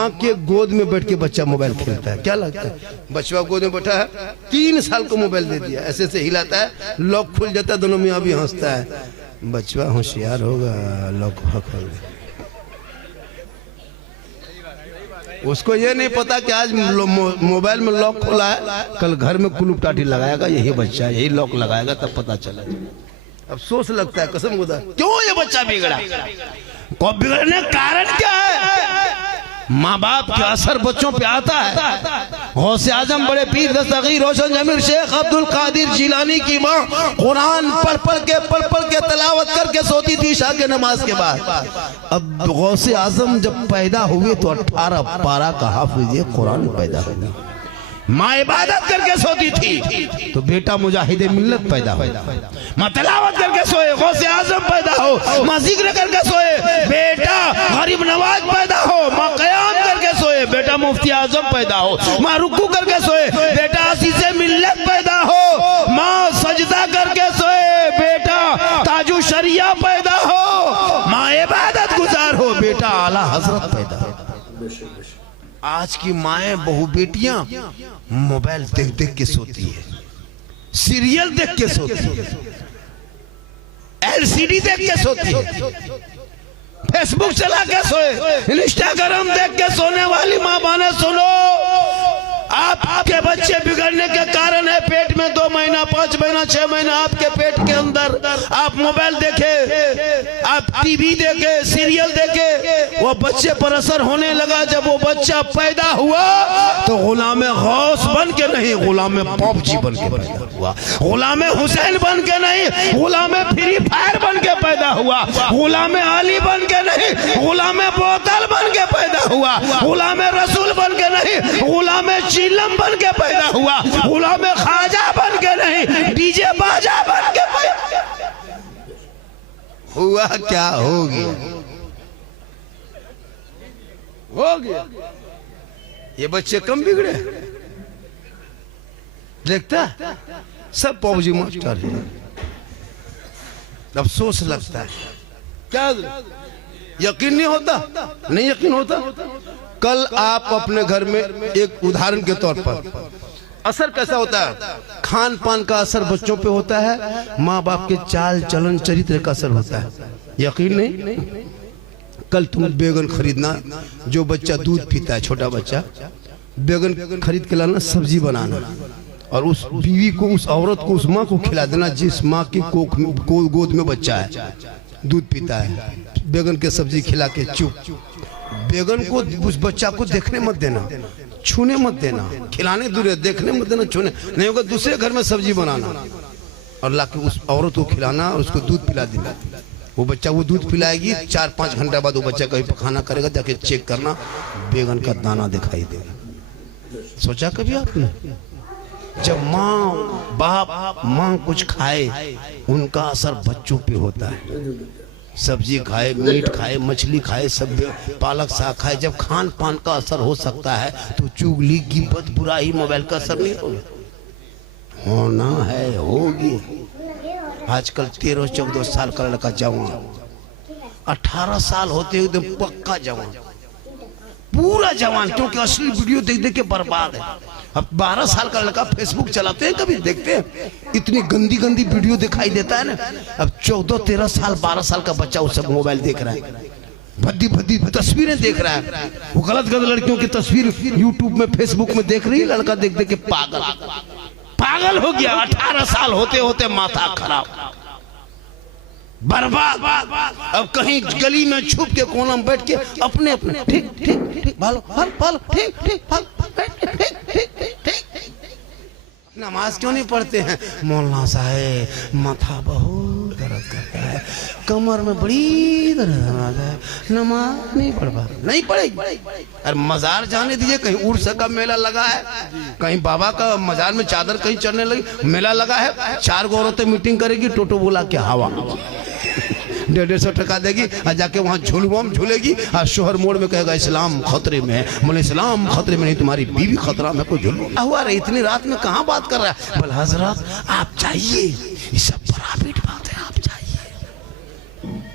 माँ के गोद में बैठ के बच्चा मोबाइल खेलता है। क्या लगता है? बच्चा गोद में बैठा है, 3 साल को मोबाइल दे दिया, ऐसे ऐसे हिलाता है, लॉक खुल जाता है, दोनों मियाँ भी हंसता है। बच्चा होशियार होगा, लॉक खोल दे। उसको ये नहीं पता कि आज मोबाइल में लॉक खोला है, कल घर में कुलूप टाटी लगाएगा यही बच्चा, यही लॉक लगाएगा, तब पता चला। अफसोस लगता है, कसम खुदा, क्यों ये बच्चा बिगड़ा? को बिगड़ने का कारण क्या है? माँ बाप का असर बच्चों पे आता है। गौसे आजम बड़े पीर दस्तगीर रोशन जमीर शेख अब्दुल कादिर जिलानी की माँ कुरान पढ़ पढ़ के तलावत करके सोती थी ईशा के नमाज के बाद। अब गौसे आजम जब पैदा हुए तो 18 पारा का हाफिज कुरान पैदा हुआ। माँ इबादत करके सोती थी तो बेटा मुजाहिद मिल्लत पैदा हो। माँ तलावत करके सोए, गौसे आजम पैदा हो। माँ जिक्र करके सोए, बेटा गरीब नवाज पैदा हो। माँ क़याम करके सोए, बेटा मुफ्ती आजम पैदा हो। माँ रुकू करके सोए, बेटा असीसे मिल्लत पैदा हो। माँ सजदा करके सोए, बेटा ताजु शरिया पैदा हो। माँ इबादत गुजार हो, बेटा आला हजरत पैदा हो। आज की माएँ बहु बेटियां मोबाइल देख देख के सोती है, सीरियल देख के सोती है, एलसीडी देख के सोती है, फेसबुक चला के सोए, इंस्टाग्राम देख के सोने वाली माँ बाने सुनो, आपके बच्चे बिगड़ने के कारण है पेट में 2 महीना 5 महीना 6 महीना आपके पेट के अंदर आप मोबाइल देखे, आप टीवी देखे, सीरियल देखे, वो बच्चे पर असर होने लगा। जब वो बच्चा पैदा हुआ तो गुलाम गौस बन के नहीं, गुलाम पबजी बन के पैदा हुआ। गुलाम हुसैन बन के नहीं, गुलाम फ्री फायर बन के पैदा हुआ। गुलाम अली बन के नहीं, गुलाम बोतल बन के पैदा हुआ। गुलाम रसूल बन के नहीं, गुलाम चिलम बन के पैदा हुआ। गुलाम ख्वाजा बन के नहीं, डीजे बाजा बन के पैदा हुआ। क्या हो गया? हो गया। ये बच्चे कम बिगड़े? देखता सब पबजी मास्टर है। अफसोस लगता है। क्या यकीन नहीं होता? नहीं यकीन होता? कल आप अपने घर में एक उदाहरण के तौर पर असर कैसा होता है? खान पान का असर बच्चों पे होता है, माँ बाप के चाल चलन चरित्र का असर होता है। यकीन नहीं? कल तुम बैगन खरीदना, जो बच्चा दूध पीता है, छोटा बच्चा, बैगन खरीद के लाना, सब्जी बनाना, और उस बीवी को, उस औरत को, उस माँ को खिला देना जिस माँ की गोद में बच्चा है, दूध पीता है। बैगन के सब्जी खिला के चुप। बैगन को उस बच्चा को देखने मत देना, छूने मत देना, खिलाने दूर, देखने मत देना, छूने नहीं होगा। दूसरे घर में सब्जी बनाना और लाके उस औरत को खिलाना और उसको दूध पिला देना। वो बच्चा वो दूध पिलाएगी, 4-5 घंटे बाद वो बच्चा कहीं पखाना करेगा, जाके चेक करना, बैगन का दाना दिखाई देगा। सोचा कभी आपने? जब माँ बाप माँ कुछ खाए उनका असर बच्चों पे होता है। सब्जी खाए, मीट खाए, मछली खाए, सब पालक साग खाए, जब खान पान का असर हो सकता है तो चुगली गिबत बुराई मोबाइल का असर नहीं होगा? होना है, होगी। आजकल 13-14 साल का लड़का जवान, 18 साल होते हुए एकदम पक्का जवान, पूरा जवान, क्योंकि असली वीडियो देख देख के बर्बाद है। अब 12 साल का लड़का फेसबुक चलाते हैं, कभी देखते हैं? इतनी गंदी गंदी वीडियो दिखाई देता है ना। अब 14-13 साल 12 साल का बच्चा उस सब मोबाइल देख रहा है, भद्दी भद्दी तस्वीरें देख रहा है। वो गलत गलत लड़कियों की तस्वीर यूट्यूब में, फेसबुक में देख रही है, लड़का देख देख के पागल हो गया। 18 साल होते होते माथा खराब, बर्बाद। अब कहीं गली में छुप के कोना में बैठ के अपने अपने ठीक ठीक ठीक भालो भालो ठीक ठीक नमाज क्यों नहीं पढ़ते हैं? मौलाना साहब माथा बहुत दर्द करता है, कमर में बड़ी दर्द आता है, नमाज नहीं पढ़ पा, नहीं पढ़ेगी। अरे मजार जाने दीजिए, कहीं उर्स का मेला लगा है, कहीं बाबा का मजार में चादर कहीं चढ़ने लगी, मेला लगा है, 4 गो औरतें मीटिंग करेगी, टोटो बोला के हवा 150 टका देगी और जाके वहाँ झूलबम झूलेगी और शोहर मोड़ में कहेगा इस्लाम खतरे में है। बोले इस्लाम खतरे में नहीं, तुम्हारी बीवी खतरा में, कोई झूल हुआ रे। इतनी रात में कहाँ बात कर रहा है? बोले हजरत आप चाहिए, ये सब प्राइवेट बात है, आप चाहिए,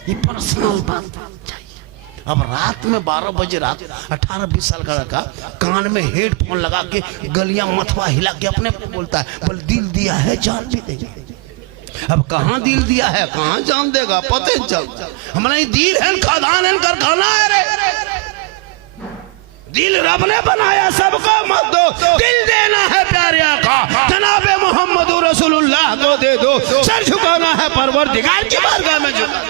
ये पर्सनल बात चाहिए। अब रात में 12 बजे रात 18-20 साल का लड़का कान में हेडफोन लगा के गलियां मथवा हिला के अपने को बोलता है, बोल दिल दिया है जान भी देगा। अब कहाँ दिल दिया है, कहाँ जान देगा, पते चल। हमारा दिल है खादान है कारखाना है रे। दिल रब ने बनाया सबको मत दो, दिल देना है प्यारे आका जनाबे मोहम्मद रसूलुल्लाह को दे दो, सर झुकाना है परवरदिगार की बारगाह में झुका।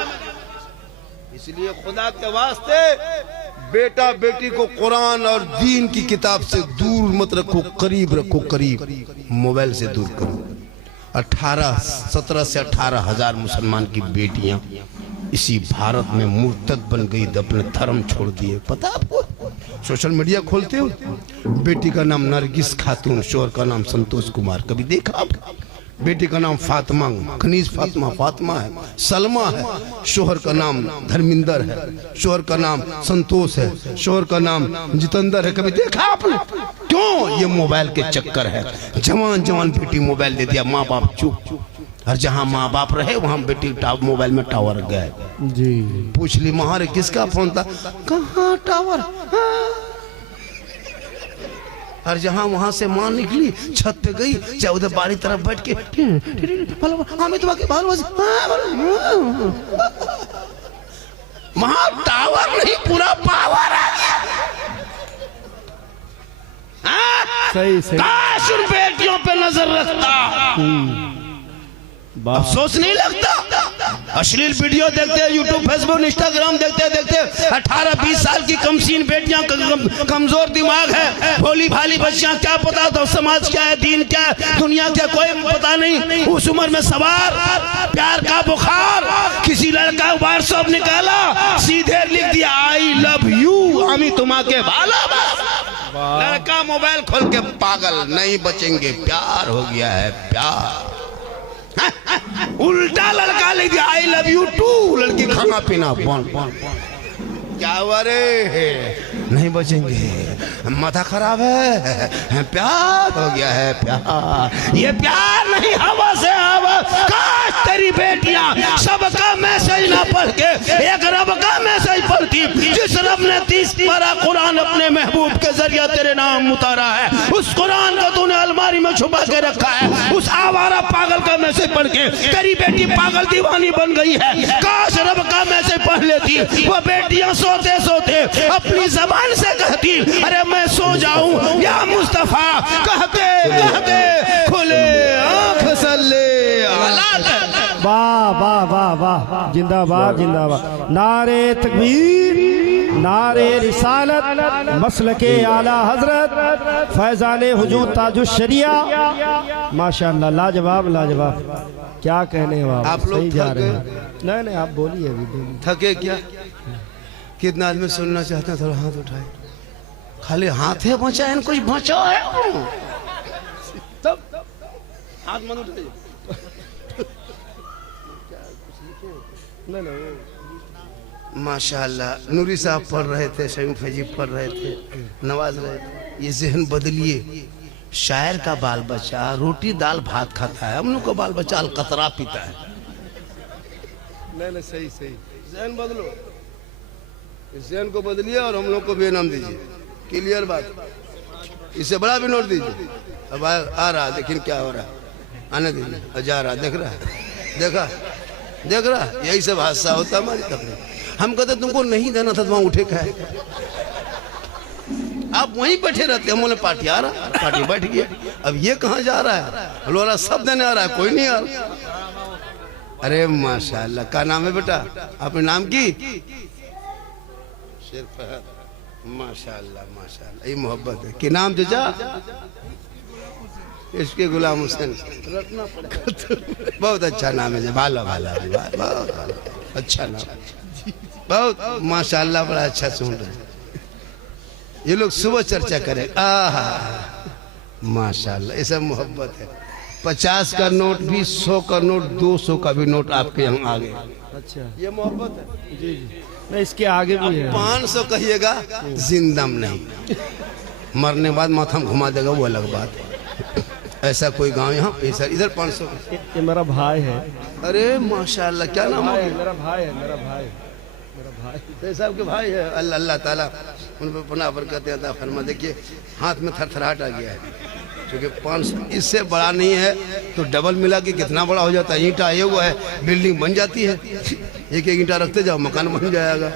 इसलिए खुदा के वास्ते बेटा बेटी को कुरान और दीन की किताब से दूर मत रखो, करीब रखो, करीब मोबाइल से दूर करो। 17 से 18 हजार मुसलमान की बेटियां इसी भारत में मुर्तद बन गई, अपने धर्म छोड़ दिए। पता आपको? सोशल मीडिया खोलते हो, बेटी का नाम नरगिस खातून, शोहर का नाम संतोष कुमार, कभी देखा आप? बेटी का नाम फातिमा, खनीज फातिमा है, सलमा है, शोहर का नाम धर्मिंदर है, शोहर का नाम संतोष है, शोहर का नाम जितेंद्र है, कभी देखा आपने? क्यों? ये मोबाइल के चक्कर है। जवान बेटी मोबाइल दे दिया, माँ बाप चुप। और जहाँ माँ बाप रहे वहाँ बेटी मोबाइल में टावर गए जी। पूछ ली महारे किसका फोन था, कहाँ टावर। और जहाँ वहां से माँ निकली छत पे गई, चाहे उधर बारी तरफ बैठ के वहां टावर नहीं पूरा पावर आ गया। सही काश उन बेटियों पे नजर रखता। अफसोस नहीं लगता? अश्लील वीडियो देखते हैं, यूट्यूब फेसबुक इंस्टाग्राम देखते 18-20 साल की कमसीन बेटियां, कमजोर दिमाग है, भोली भाली बच्चियां, क्या पता तो समाज क्या है, दीन क्या है, दुनिया क्या, कोई पता नहीं। उस उम्र में सवार प्यार का बुखार, किसी लड़का व्हाट्सएप निकाला, सीधे लिख दिया आई लव यू, अमी तुम्हारे भाला। लड़का मोबाइल खोल के पागल, नहीं बचेंगे, प्यार हो गया है, प्यार। उल्टा लड़का लिख दिया आई लव यू टू, लड़की खाना पीना क्या हुआ रे, नहीं बचेंगे, माथा खराब है, प्यार हो गया है, प्यार। ये प्यार नहीं हवा से हवा। काश तेरी बेटियां सबका मैसेज ना पढ़ के एक रब का मैसेज पढ़ती, जिस रब ने 30 पारा कुरान अपने महबूब के जरिए तेरे नाम उतारा है, उस कुरान को तूने अलमारी में छुपा के रखा है, उस आवारा पागल का मैसेज पढ़ के तेरी बेटी पागल दीवानी बन गई है। काश रब का मैसेज पढ़ लेती, वो बेटियां सोते सोते अपनी जबान से कहती अरे मैं सो जाऊं या मुस्तफा, कहते कहते खुले आंख सल्ले। वाह वाह वाह वाह, जिंदाबाद जिंदाबाद, नारे तकबीर, नारे रिसालत, मसलके आला हजरत, फैजाने हुजूर ताजुश शरिया। माशाअल्लाह, लाजवाब लाजवाब, क्या कहने वाला। आप लोग जा रहे हैं? नहीं आप बोलिए अभी। थके क्या? कितना आदमी सुनना चाहते हैं? थोड़ा हाथ उठाए, खाली हाथ है बचा है, कुछ बचा है तब हाथ मत उठाइए। माशाअल्लाह, नूरी साहब पढ़ रहे थे, शमीम फैजी पढ़ रहे थे, नवाज रहे थे। ये जहन बदलिए। शायर का बाल बच्चा रोटी दाल भात खाता है, हम लोग का बाल बच्चा अलकतरा पीता है। नहीं सही सही, जहन बदलो, इस जहन को बदलिए और हम लोग को भी इनाम दीजिए। क्लियर बात? इससे बड़ा भी नोट दीजिए। अब आ रहा, लेकिन क्या हो रहा, आने दीजिए। जा रहा, देख रहा, देखा देख रहा, यही सब हादसा होता हमारी तकलीफ। हम कहते तुमको नहीं देना था तो वहां उठे खाए, आप वहीं बैठे रहते। हम बोले पार्टी आ रहा, पार्टी बैठ गया। अब ये कहाँ जा रहा है? लोरा सब देने आ रहा है, कोई नहीं आ रहा। अरे माशाअल्लाह, क्या नाम है बेटा? अपने नाम की माशाअल्लाह माशाअल्लाह, ये मोहब्बत है। कि नाम चाचा? इसके गुलाम हुसैन। रखना पड़ेगा। बहुत अच्छा नाम है, भाला भाला, बहुत अच्छा नाम, बहुत माशाअल्लाह, बड़ा अच्छा सुन रहे। ये लोग सुबह चर्चा करें, आहा माशाअल्लाह, ये सब मोहब्बत है। 50 का नोट भी, 100 का नोट, 200 का भी नोट आपके यहाँ आ गए। अच्छा, ये मोहब्बत है जी जी। नहीं, इसके आगे भी है। 500 कहिएगा, जिंदम नहीं, मरने बाद माथा में घुमा देगा, वो अलग बात है। ऐसा कोई गांव यहाँ पे सर, इधर 500। ये मेरा भाई है। अरे माशाअल्लाह, क्या नाम है? मेरा भाई है, मेरा भाई तो साहब के भाई है, अल्लाह अल्लाह ताला उन पर पनाह बरकत अता फरमा। देखिए हाथ में थरथराहट आ गया है, क्योंकि 500 इससे बड़ा नहीं है तो डबल मिला के कितना बड़ा हो जाता है। ईंटा ये हुआ है, बिल्डिंग बन जाती है, एक एक ईंटा रखते जाओ मकान बन जाएगा।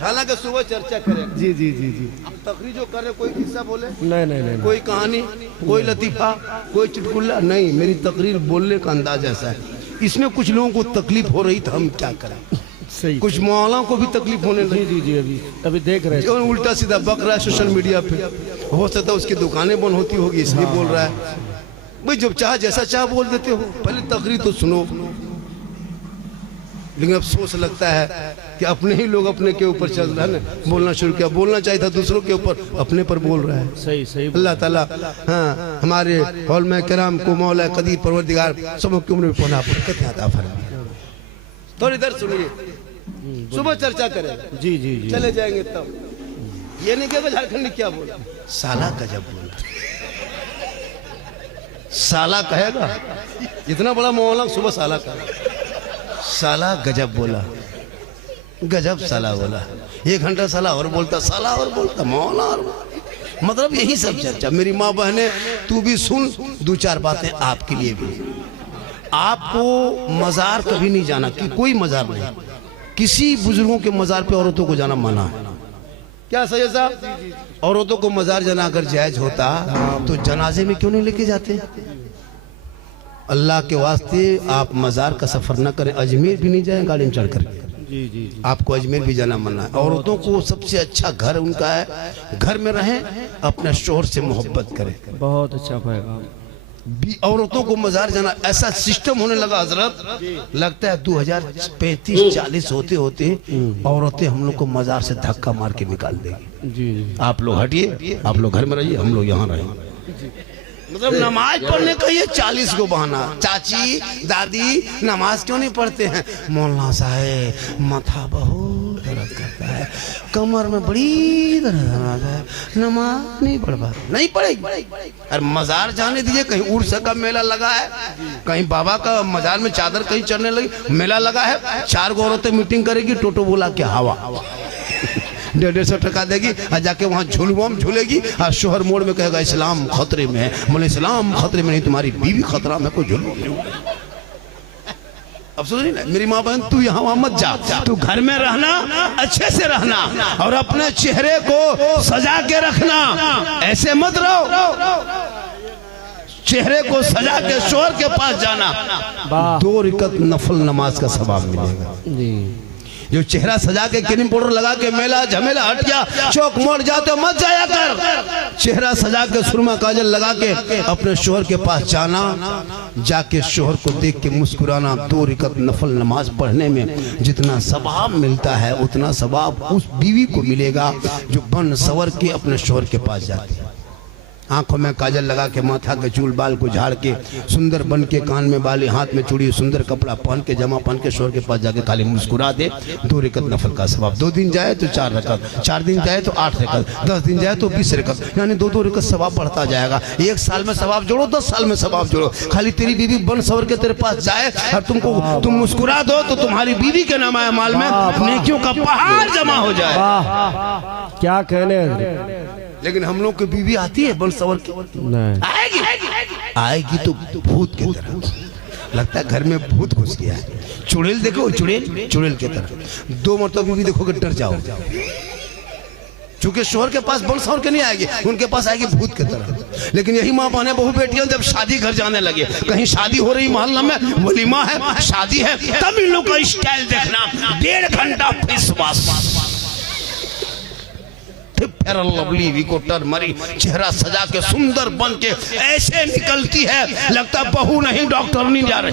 हालांकि सुबह चर्चा करें। जी जी जी जी। अब तकरीर जो कर रहे, कोई किस्सा बोले नहीं नहीं नहीं, कोई कहानी, कोई लतीफा, कोई चुटकुला नहीं। मेरी तकरीर बोलने का अंदाज ऐसा है। इसमें कुछ लोगों को तकलीफ हो रही, तो हम क्या करें। सही। कुछ मौलाओं को भी तकलीफ होने लगी। जी जी अभी अभी देख रहे जो उल्टा सीधा बक रहा है सोशल मीडिया पे। हो सकता है उसकी दुकानें बंद होती होगी इसलिए बोल रहा है। भाई जब चाह जैसा चाह बोल देते हो, पहले तकरीर तो सुनो। लेकिन अफसोस लगता है कि अपने ही लोग अपने के ऊपर चल रहा है ना, बोलना शुरू किया। बोलना चाहिए था दूसरों के ऊपर, अपने पर बोल रहा है। सही सही। अल्लाह ताला हाँ हमारे हौल में कराम को मौला कदीर परवरदिगार सबों की उम्र में पौना बरकत अता फरमाए। थोड़ी देर सुनिए, सुबह चर्चा करें। जी जी जी। चले जाएंगे तब। ये नहीं कहेगा झारखंड ने क्या बोला, साला गजब बोला। साला कहेगा, इतना बड़ा मौला सुबह साला कहा, साला गजब बोला, गजब साला बोला। 1 घंटा साला और बोलता, साला और बोलता, मौला और बोलता। मतलब यही सब चर्चा। मेरी माँ बहने तू भी सुन 2-4 बातें आपके लिए भी। आपको मजार कभी नहीं जाना, कि कोई मजार नहीं, किसी बुजुर्गों के मजार पे औरतों को जाना मना है। क्या सही है साहब? औरतों को मजार जाना अगर जायज होता तो जनाजे में क्यों नहीं लेके जाते? अल्लाह के वास्ते आप मजार का सफर न करें, अजमेर भी नहीं जाएं गाड़ी में चढ़ कर। जी जी। आपको अजमेर भी जाना मना है। औरतों को सबसे अच्छा घर उनका है, घर में रहें, अपने शोहर से मोहब्बत करें। बहुत अच्छा पैगाम। औरतों को मजार जाना ऐसा सिस्टम होने लगा हजरत, लगता है 2035-40 होते होते औरतें हम लोग को मजार से धक्का मार के निकाल देगी। जी जी। आप लोग हटिए, आप लोग घर में रहिए, हम लोग यहाँ रहेंगे। मतलब नमाज पढ़ने का ये 40 को बहाना। चाची दादी नमाज क्यों नहीं पढ़ते हैं? मौलाना साहब माथा बहुत दर्द करता है, कमर में बड़ी दर्द आता है, नमाज नहीं पढ़ पा, नहीं पढ़ेगी। अरे मजार जाने दीजिए, कहीं उर्स का मेला लगा है, कहीं बाबा का मजार में चादर कहीं चढ़ने लगी, मेला लगा है, 4 औरतें मीटिंग करेगी, टोटो बोला के हवा 150 टका देगी और जाके वहाँ झूलवम झूलेगी और शोहर मोड़ में कहेगा इस्लाम खतरे में है। बोले इस्लाम खतरे में नहीं, तुम्हारी बीवी खतरा में, कोई झूल। अब सुनिए ना मेरी माँ बहन, तू यहाँ वहाँ मत जा, तू घर में रहना, अच्छे से रहना और अपने चेहरे को सजा के रखना। ऐसे मत रहो, चेहरे को सजा के शोहर के पास जाना। 2 रकात नफल नमाज का सवाब मिलेगा। जी। जो चेहरा सजा के क्रीम पाउडर लगा के मेला झमेला हट गया, चौक मोड़ जाते मत जाया कर। चेहरा सजा के सुरमा काजल लगा के अपने शोहर के पास जाना, जाके शोहर को देख के मुस्कुराना। 2 रकात नफल नमाज पढ़ने में जितना सवाब मिलता है उतना सवाब उस बीवी को मिलेगा जो बन सवर के अपने शोहर के पास जाती है। आंखों में काजल लगा के, माथा के चूल बाल को झाड़ के, सुंदर बन के, कान में बाली, हाथ में चूड़ी, सुंदर कपड़ा पहन के, जमा पहन के शोहर के पास जाके खाली मुस्कुरा दे। 2 रकात नफल का सवाब। 2 दिन जाए तो 4 रकात, 4 दिन जाए तो 8 रकात, 10 दिन जाए तो 20 रकात, यानी 2-2 रकात सवाब बढ़ता जाएगा। 1 साल में सवाब जोड़ो, 10 साल में सवाब जोड़ो। खाली तेरी बीवी बन सवर के तेरे पास जाए और तुम मुस्कुरा दो तो तुम्हारी बीवी के नाम माल में नेकियों का पहाड़ जमा हो जाए। क्या कहने। लेकिन हम लोग की बीवी आती है बन सवर की, आएगी तो भूत की तरह, लगता है घर में भूत घुस गया है। चुड़ैल देखो, चुड़ैल की तरह 2 मरतबा बीवी देखोगे डर जाओ, क्योंकि शोहर के पास बन सवर के नहीं आएगी, उनके पास आएगी भूत की तरह। लेकिन यही माँ बहने बहू बेटियां जब शादी घर जाने लगे, कहीं शादी हो रही मोहल्ला में, वलीमा है, शादी है, तब इन लोग का स्टाइल देखना। 1.5 घंटा फेस वॉश, फेयर लवली, विकोटर मरी, चेहरा सजा के सुंदर बन के ऐसे निकलती है, लगता बहू नहीं डॉक्टर नहीं जा रही।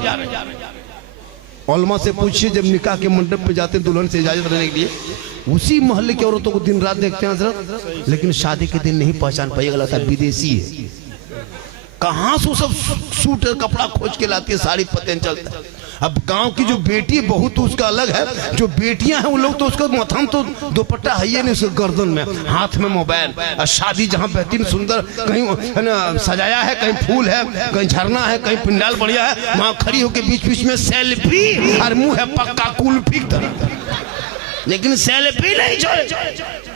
औलमा से पूछिए, जब निकाह के मंडप पे जाते हैं दुल्हन से इजाजत लेने के लिए, उसी मोहल्ले के औरतों को दिन रात देखते हैं हजरत, लेकिन शादी के दिन नहीं पहचान पाइएगा, लगता है विदेशी है। कहाँ से सब सूट कपड़ा खोज के लाती है, साड़ी पते चलता है। अब गांव की जो बेटी बहू तो उसका अलग है, जो बेटियां हैं वो लोग तो उसका मथन तो दुपट्टा है ही नहीं, उसके गर्दन में, हाथ में मोबाइल। और शादी जहाँ बेहतरीन सुंदर कहीं है ना सजाया है, कहीं फूल है, कहीं झरना है, कहीं पिंडाल बढ़िया है, वहां खड़ी होकर बीच बीच में सेल्फी और मुंह है पक्का कुल्फी तरह। लेकिन सेल्फी नहीं छोड़े।